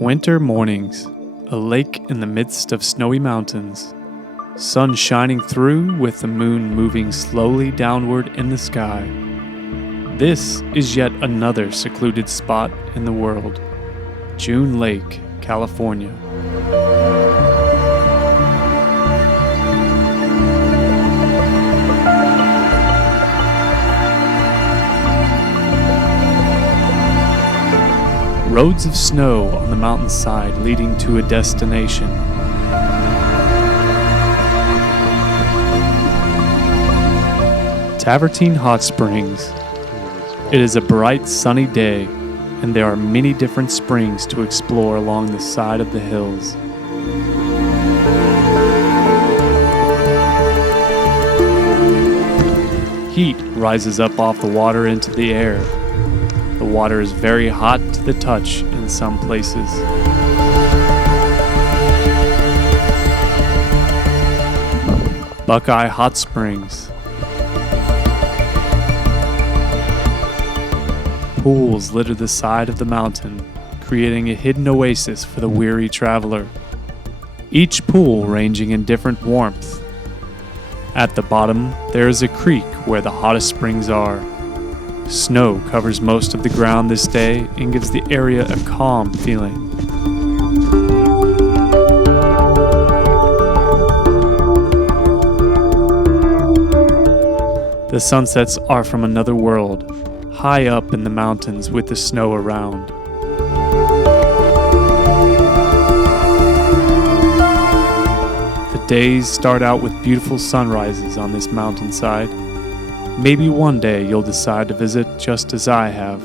Winter mornings, a lake in the midst of snowy mountains, sun shining through with the moon moving slowly downward in the sky. This is yet another secluded spot in the world, June Lake, California. Roads of snow on the mountainside leading to a destination. Tavertine Hot Springs. It is a bright, sunny day, and there are many different springs to explore along the side of the hills. Heat rises up off the water into the air. The water is very hot to the touch in some places. Buckeye Hot Springs. Pools litter the side of the mountain, creating a hidden oasis for the weary traveler. Each pool ranging in different warmth. At the bottom, there is a creek where the hottest springs are. Snow covers most of the ground this day and gives the area a calm feeling. The sunsets are from another world, high up in the mountains with the snow around. The days start out with beautiful sunrises on this mountainside. Maybe one day you'll decide to visit just as I have.